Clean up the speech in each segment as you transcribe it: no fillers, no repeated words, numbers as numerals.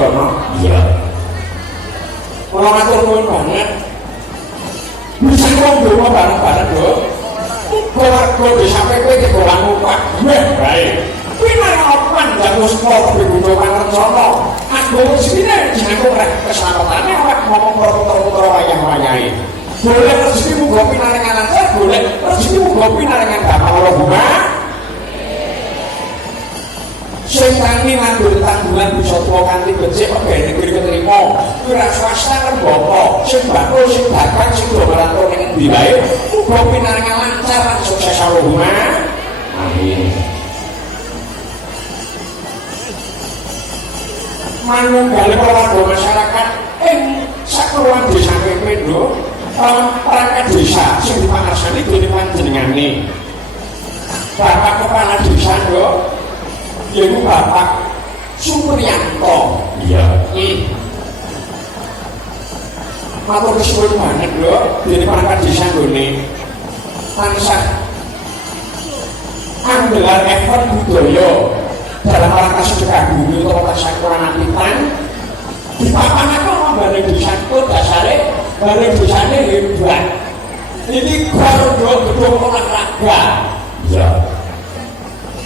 ya no. Iya. Kula matur nuwun banget. Bisa wong donga bareng-bareng lho. Keluarga desa PP kegolan upah. Wah, baik. Kuwi maropan jamus kok dibutuhkan rencana. Aku sine jenengku rek keselamatan awak ngomong putra-putra wayah-wayahe. Boleh rezeki muga pinaringan lancar, boleh rezeki muga pinaringan bapak Allahumma. Sing tani nandur tanggungan bisa tuwa kanthi becik pegawai negeri ketrima. Wira swasta rembaka, sing bakul, sing dagang, sing domalan ning endi wae, muga pinaringan lancar lan sukses Allahumma. Amin. Manunggal warga masyarakat sakuruan desa PP lho, perangkat desa sing dipangarsani dening panjenengane. Bapak kepala desa lho, yaiku Bapak Supriyanto. Iya. Matur kesuwun banget lho, dening perangkat desa nggone tansah anggelan event budaya dalam rangka sedekah bumi utawa tasyakuran apitan di papangan bareng desa itu dasare bareng desane hebat. Ini gedung olahraga. Iya.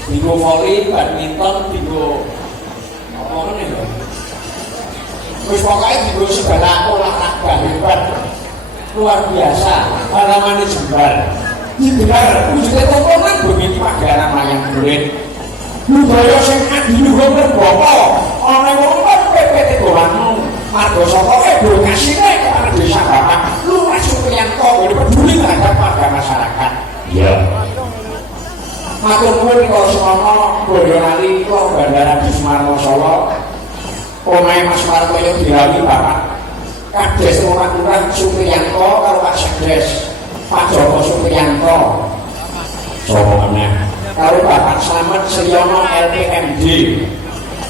Tinggo voli, badminton, tinggo apa meneh lho. Wis pokoke tinggo segala olahraga hebat. Luar biasa, halamane jembar. Digelar wujudnya tontonan bumi pagelaran layang kulit. Budaya sing adiluhur berbapa ana wong PPT Golanmu marga saka edukasine kepada desa Bapak Lurah Supriyanto peduli terhadap warga masyarakat. Iya. Matur nuwun kula semana Boyolali kula Bandara Bismarmo Solo. Omahe Mas Martoyo dirawi Bapak Kades Lurah Supriyanto karo Pak Sekdes Pak Joko Supriyanto. Sopo meneh? Karo Bapak Slamet Seyono LPMD,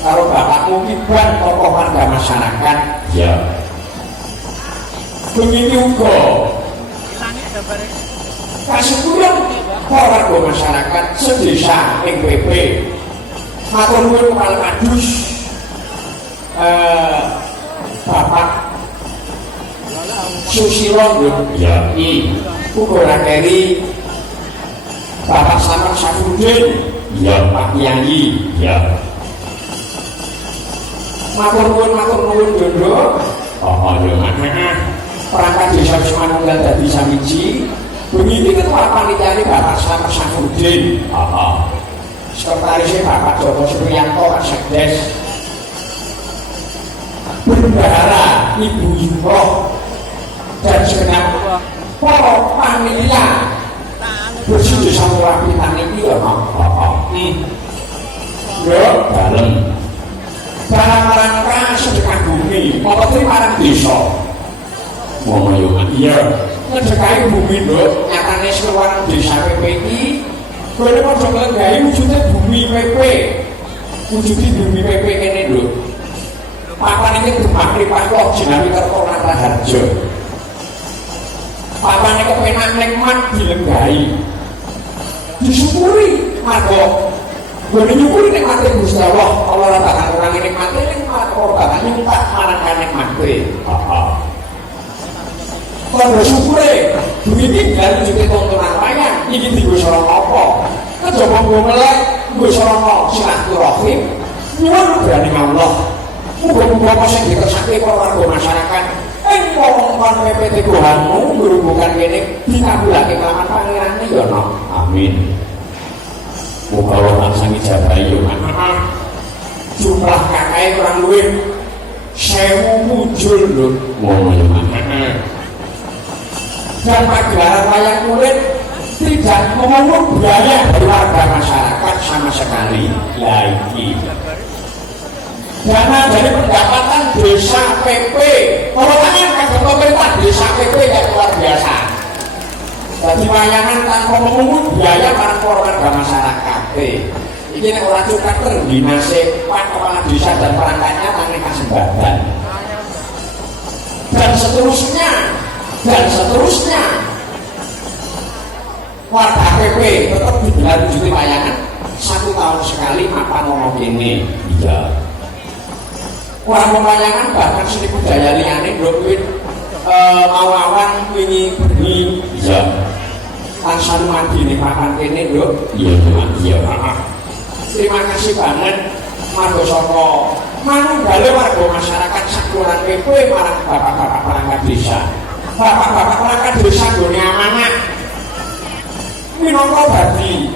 karo Bapak Mukiban tokoh warga masyarakat. Ya. Begitu uga kasepuluh warga masyarakat sedesa ing PP. Matur nuwun Kepala Kadus Bapak Susilo Ya. uga rakeri Bapak Slamet Safrudin, Ya. Pak Kiai, Ya. matur nuwun Dondo. Ya. Perangkat desa Manunggal dadi samiji. Begini ketua panitiane Bapak Slamet Safrudin. Sekretarisnya Bapak Joko Supriyanto, Pak Sekdes. Bendahara Ibu Yumroh dan segenap para panitia bersih desa Murapitan iki ya Dalem. dalam rangka sedekah bumi maupun marang desa. Iya. Sedekah bumi lho nyatane seluruh desa PP iki boleh padha nggawe wujudnya bumi PP. Wujudnya bumi PP kene lho. Papan iki dimakri Pak Kok jenenge Kerto Raharjo. Papan iki kepenak nikmat dilenggahi. Disyukuri marga boleh nyukuri nikmati Gusti Allah. Allah bakal ngurangi nikmati nikmat Allah bakal nyutak marang nikmati. Kalau syukure duwiki gak wujudnya tontonan wayang iki dienggo sarana apa? Kejaba nggo melek nggo sarana silaturahim nyuwun berani Allah. Muga-muga apa sing dikersake para warga masyarakat wewengkon PPT Golanmu berhubungan kene dikabulake kelawan pangerane ya no. Amin. Muga Allah tansah ngijabahi yo. Jumlah kakake kurang luwih 1000 mujul lho. Dan pagelaran wayang kulit tidak memungut biaya dari warga masyarakat sama sekali. Ya iki. Dana dari pendapatan desa PP, kalau tangan kagak pemerintah desa PP yang luar biasa. Jadi wayangan tanpa memungut biaya para warga masyarakat. Ini orang cukup terdinasi Pak Kepala Desa dan perangkatnya tangan kasih badan. Dan seterusnya warga PP tetap digelar wujud wayangan 1 tahun sekali apa ngomong ini. Iya. orang pemayangan bahkan seni budaya liyane nduk kuwi mau awan wingi bengi iya langsung mandi ning papan kene nduk. iya iya Terima kasih banget margo saka manunggale warga masyarakat sakuran PP marang bapak-bapak perangkat desa. Bapak-bapak perangkat desa nggone amanah minangka dadi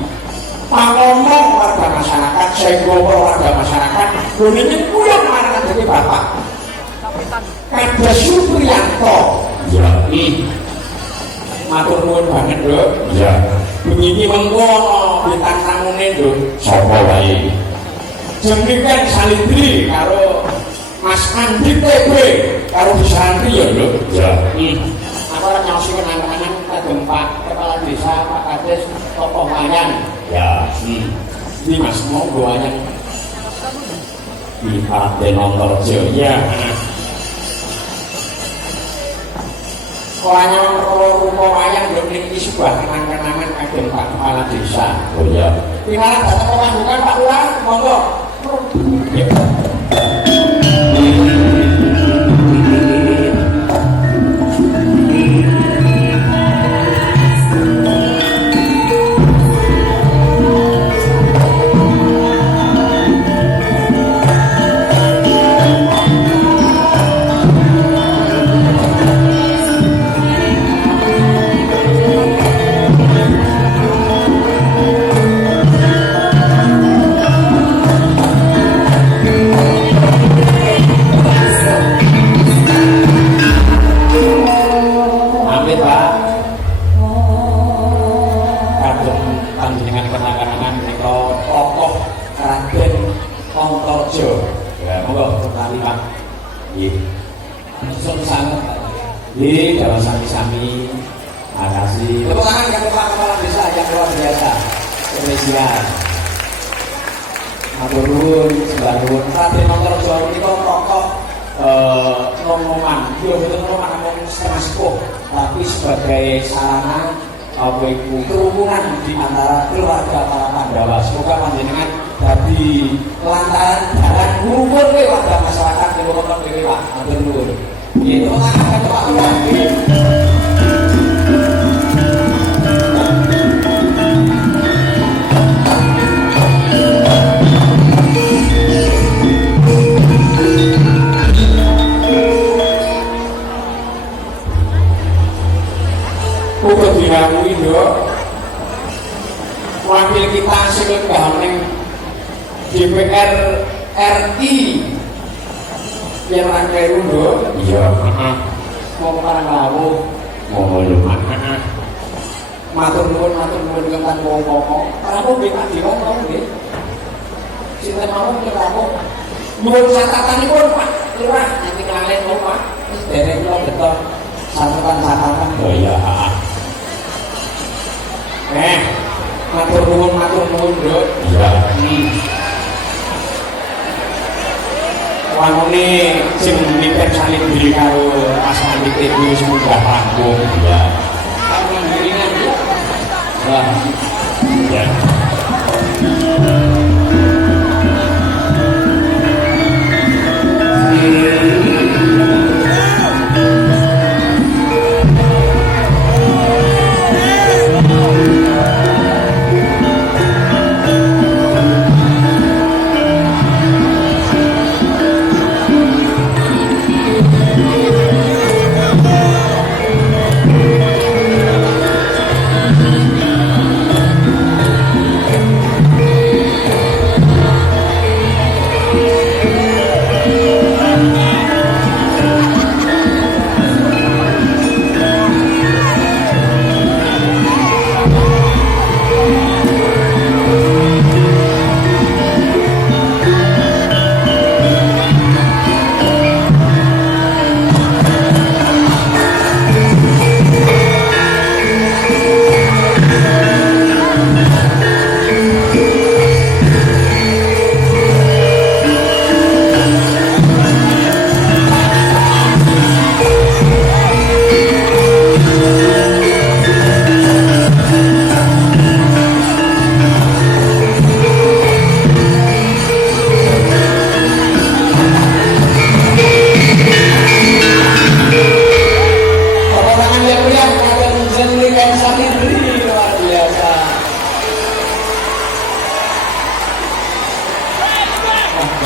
pangomong warga masyarakat, sehingga warga masyarakat nggone nyengkuyung marang dadi bapak Kada Supriyanto. iya Matur nuwun banget, Nduk. iya Begini mengkono bintang tamune, Nduk. sapa wae Jengniken salindri karo Mas Andi TB karo Bisantri ya, Nduk. iya Aku ora nyosi kenang-kenangan kagem Pak Kepala Desa, Pak Kades, tokoh wayang. ya Ini Mas mau go wayang di Parten Nontorjo ya. Wayang rupa wayang Nduk niki sebuah kenang-kenangan kagem Pak Kepala Desa. oh iya Pinarang datang pemanggungan Pak Lurah, monggo. ya Amin Pak. Kagem panjenengan kenang-kenangan menika tokoh Raden Antarja. Ya, monggo kembali Pak. iya Sun sanget. Nggih, dawa sami-sami. Makasih. Tepuk tangan kangge Pak Kepala Desa yang luar biasa. Spesial. Matur nuwun, sembah nuwun. Raden Antarja menika tokoh ngomongan, dia betul ngomongan ngomong setengah sepuh, tapi sebagai sarana apa itu kerukunan di antara keluarga para Pandawa. Semoga panjenengan dari lantaran jalan rukun ke warga masyarakat di Bogor Dewi Pak. Matur nuwun. Itu akan Pak Lurah. Uga dirawuhi Nduk. Wakil kita sing lenggah ning DPR RI yang rangkaian Nduk. iya Mau keparang lawuh. mau lu Matur nuwun kengkang pomo. Pramu nggih Pak Dewan mau nggih. Sinten mawon pramu. Nuwun catatanipun Pak Lurah nanti kelalen mau Pak. Wis dereng kula beto catatan-catatan. oh iya Matur nuwun Nduk. iya Wangune sing niken salindri karo Mas Andi TB wis munggah panggung. iya Kang ngiringan ya. Wah, iya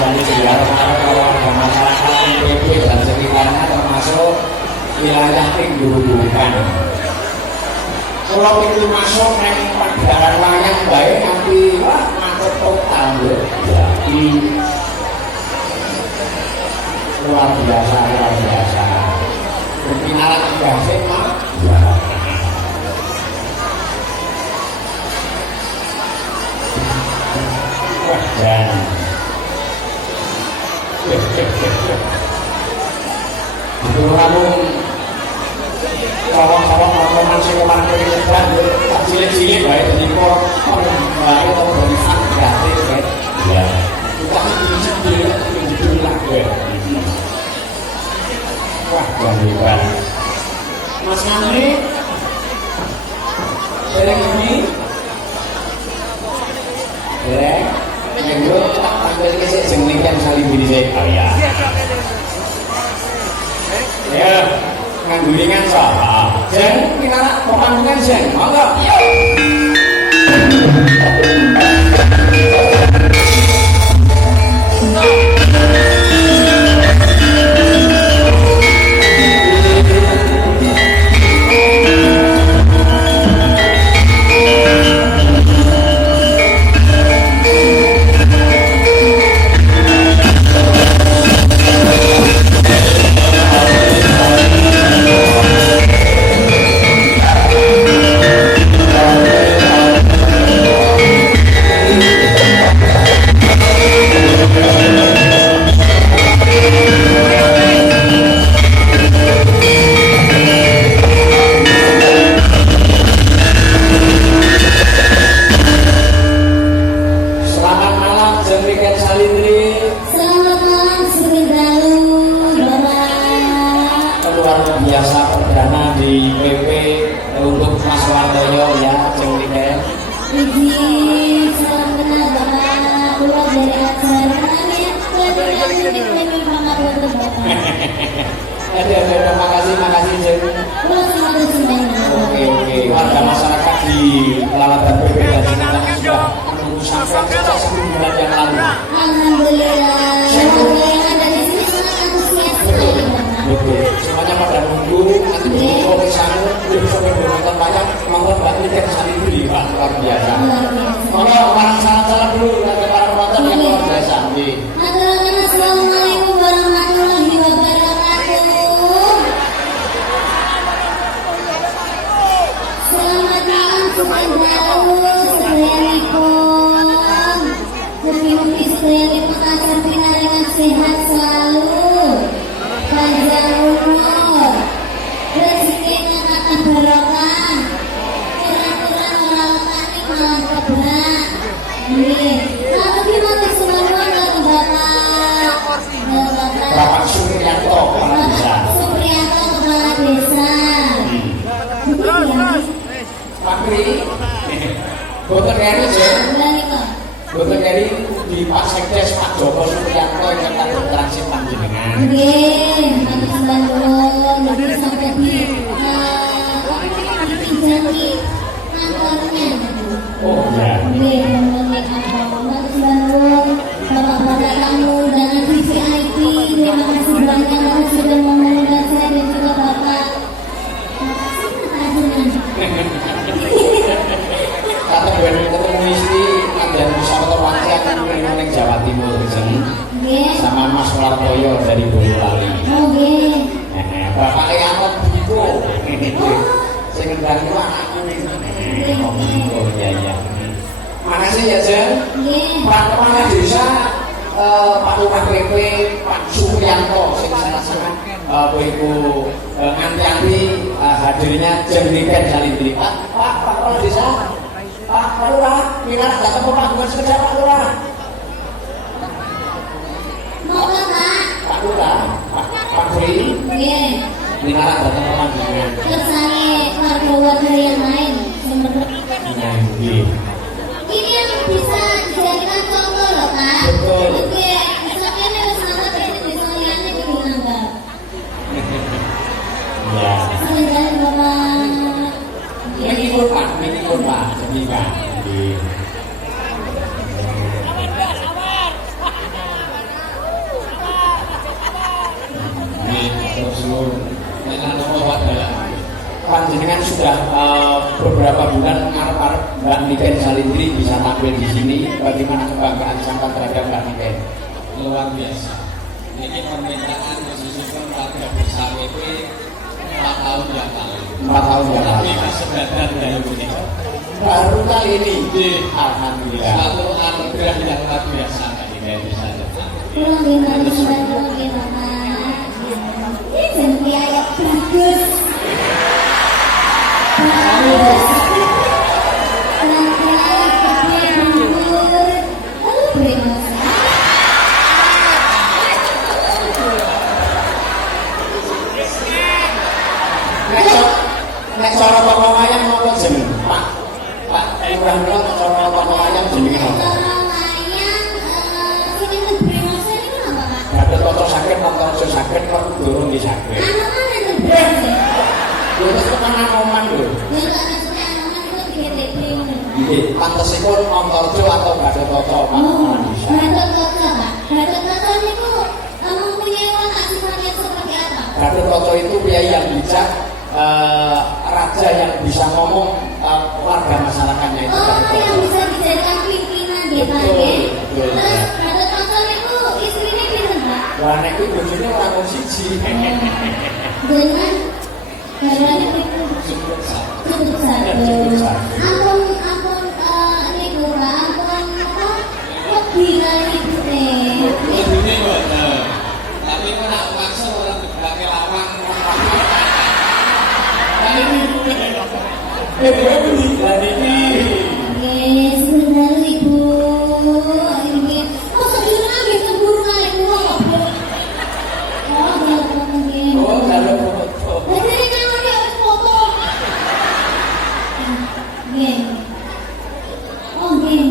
dari warga masyarakat IPB dan sekitarnya termasuk wilayah Tinggurubukan. Kalau pintu masuk neng pagelaran wayang baik nanti wah macet total lho. Ya, luar biasa. Mungkin alat gasing mah. Ya. Wah, dan itu kamu kawang-kawang orang sing kemarin kereban tak cilik-cilik bae jadi kok bae to dari sak gratis bae. Ya. Kita cilik lah bae. Wah, hebat. Mas Ngandri dereng ini dereng minggu tak tampil ke sik jeneng kan saling diri sik. Oh ya. Ya, nganggulingan sapa? Jeng kita pepanggungan jeng. Monggo. Yo. Makasih Jeng. Oke. Warga masyarakat di Pelawatan PP dan sekitarnya sudah menunggu sampai sejak 1 bulan yang lalu. Alhamdulillah. Warga yang ada di sini sangat antusias sekali. Betul. Semuanya pada nunggu nanti berkumpul ke sana, sampai nonton wayang, nonton Mbak Tiket Sari Budi, Pak, luar biasa. Monggo orang salam-salam dulu dari para penonton yang luar biasa. Assalamualaikum warahmatullahi wabarakatuh. Selamat malam sedayahipun. Mugi-mugi sedayahipun tansah pinaringan sehat selalu, panjang umur, rezeki kata barokah, kurang-kurang orang tani malah kebak. Tapi mati semua dari Bapak Supriyanto, Kepala Desa. Supriyanto, Kepala Desa. Pak Pri, Boten Eri Jeng. Boten Eri di Pak Sekdes Pak Joko Supriyanto yang kata transit panjenengan. Oke, nanti sembilan puluh, nanti sampai di jadi kantornya. Oh ya. Oke, nanti sembilan puluh, bapak-bapak tamu dan VIP. Terima kasih banyak karena sudah mengundang saya dan juga bapak. Kata ketemu istri dan bersama Wati akan menemani Jawa Timur Jeng. Sama Mas Wartoyo dari Boyolali. Oke. Bapak Leanot Biko. Saya ngendang anakku nih. Oh iya. Makasih ya Jeng. Pak Kepala Desa Pak Lurah PP Pak Supriyanto sing sangat-sangat Ibu nganti-anti hadirnya Jemriken Salindri. Pak Kepala Desa, Pak Lurah, minat datang pemanggungan sekejap Pak Lurah. Mau Pak? Pak Lurah, Pak Fri, minat datang pemanggungan. Terus saya warga yang lain ini yang bisa dijadikan contoh loh Pak. Betul. Oke, misalnya ini bersama misalnya ini dianggap. Ya. Sudah Bapak. Minimun Pak, jadikan. panjenengan sudah beberapa bulan ngarep-ngarep Mbak Niken Salindri bisa tampil di sini. Bagaimana kebanggaan sampai terhadap Mbak Niken? Luar biasa. Ini permintaan khususnya warga desa WP 4 tahun yang lalu. 4 tahun yang lalu. Tapi kesedaran dari ini. Baru kali ini. Alhamdulillah. Satu anugerah yang luar biasa dari desa Jepang. Pulang gimana pulang gimana? Ini jadi ayat bagus. Bagus. Nek cara tokoh wayang napa jeneng? Pak Lurah kula cara tokoh wayang jenenge napa? Gatot sakit nonton sakit kok durung di sakit. Lho terus tekan oman lho. Nggih, pantesipun Antarjo atau Gatot Toto Pak? Oh, Gatot Toto Pak. Gatot Toto niku mempunyai watak sifatnya seperti apa? Gatot Toto itu kiai yang bijak, raja yang bisa ngomong warga masyarakatnya itu. Oh, yang bisa dijadikan pimpinan dia Pak. Terus Gatot Toto niku istrinya pinten Pak? Wah, nek kuwi bojone ora kok siji. Dengan garwane itu cukup satu. Ampun niku Pak, ampun apa? Lebih kali putih. Ini bener. Tapi kok nak maksa orang berbagai lawang. Ini Oke, sebentar Ibu. Ini oh sebenarnya nggih keburu kali kula kok. Oh, nggak mungkin. oh kalau foto. Jadi jangan dia foto. Nggih. Oh, nggih.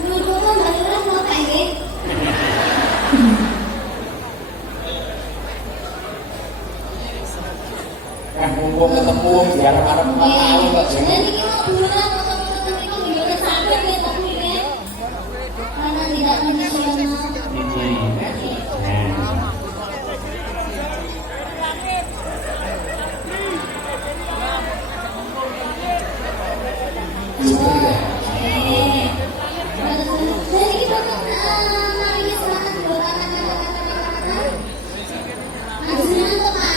Menurut kula mbak foto nggih. Kan mumpung ketemu biar arep 4 tahun kok jeneng. Jadi kita bulan foto-foto itu juga sampai ke tapi ya. Karena tidak kondisional. Jadi kita mari silakan buat anak-anak. Ajunan tuh Pak.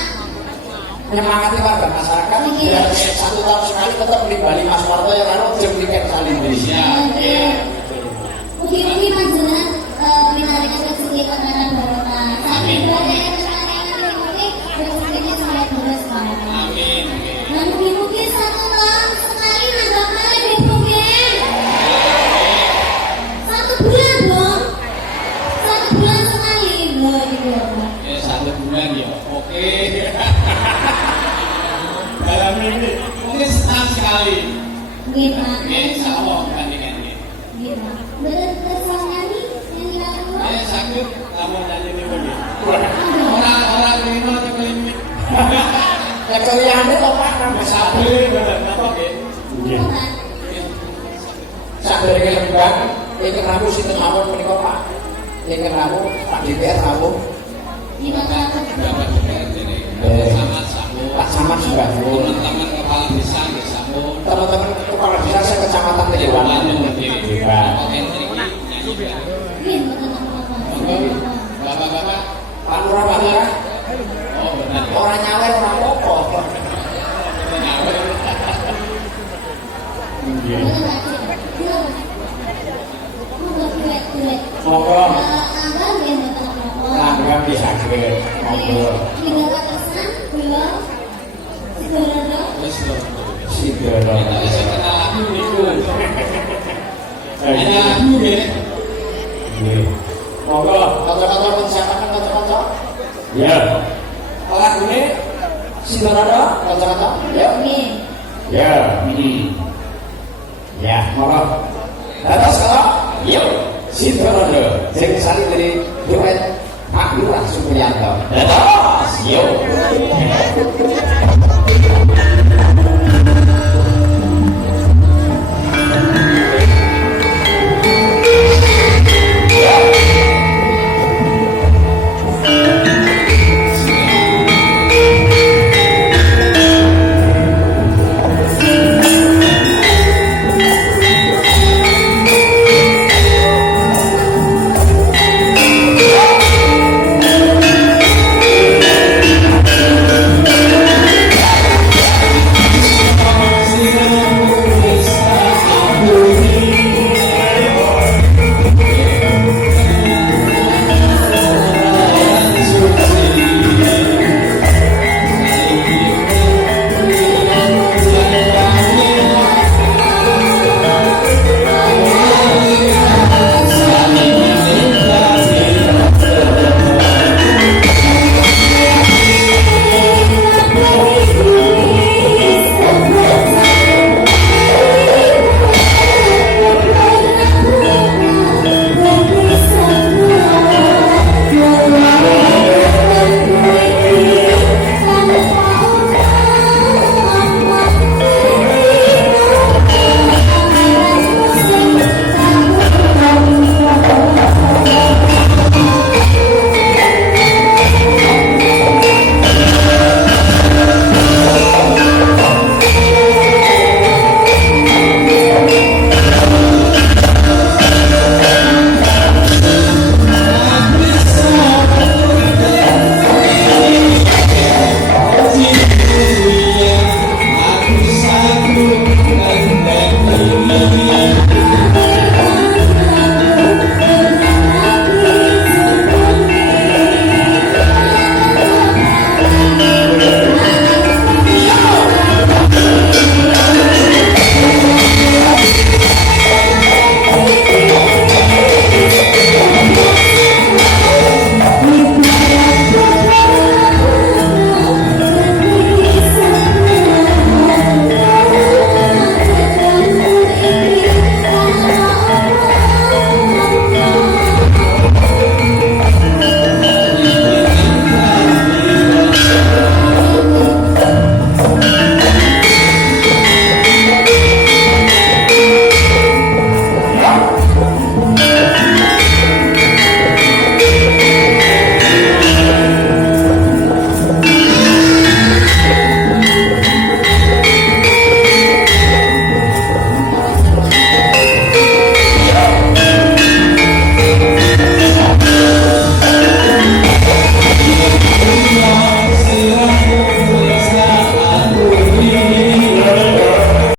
Menyemangati warga masyarakat biar 1 tahun sekali tetap nimbali Mas Warto yang lalu jeung Niken Salindri. Mungkin panjenengan minarikan rezeki penganan barokah. Sampai berada yang terkait mungkin rezekinya sampai terus Pak. Amin. Dan mungkin 1 tahun sekali nambah kali mungkin. 1 bulan dong. 1 bulan sekali loh gitu. 1 bulan ya. Oke. Dalam ini mungkin setahun sekali. Nggih Pak. Insya Allah ganti-ganti. Nggih Pak. Betul terus nyanyi lagu. Saya sakit kamu nyanyi ini begini. Orang-orang lima ini. Ya kelihatan to Pak nambah Sabar bener apa nggih? Nggih. Saderenge lembang ingkang rawuh sinten mawon menika Pak. Ingkang rawuh Pak DPR rawuh. Gimana Pak? Berapa DPR ini? Sama sambung. Pak Samad juga rawuh. Teman-teman kepala desa nggih sambung. Teman-teman kepala desa saya kecamatan Tejewangan. Iya. Nggih mboten apa-apa. Bapak-bapak. Pak Lurah, Pak Lurah. Oh benar. Ora nyawer ora apa-apa. Nggih. Monggo. Langgam bisa kira. Monggo. Sidoro. Saya kenal lagu niku. Ada lagu nggih. Nggih. Monggo, kata-kata pun siapakan kata-kata? Ya. Lagune Sidoro, kata-kata? Ya. Ya. Ya, monggo. Terus kalau yuk Sidoro, jeung Salindri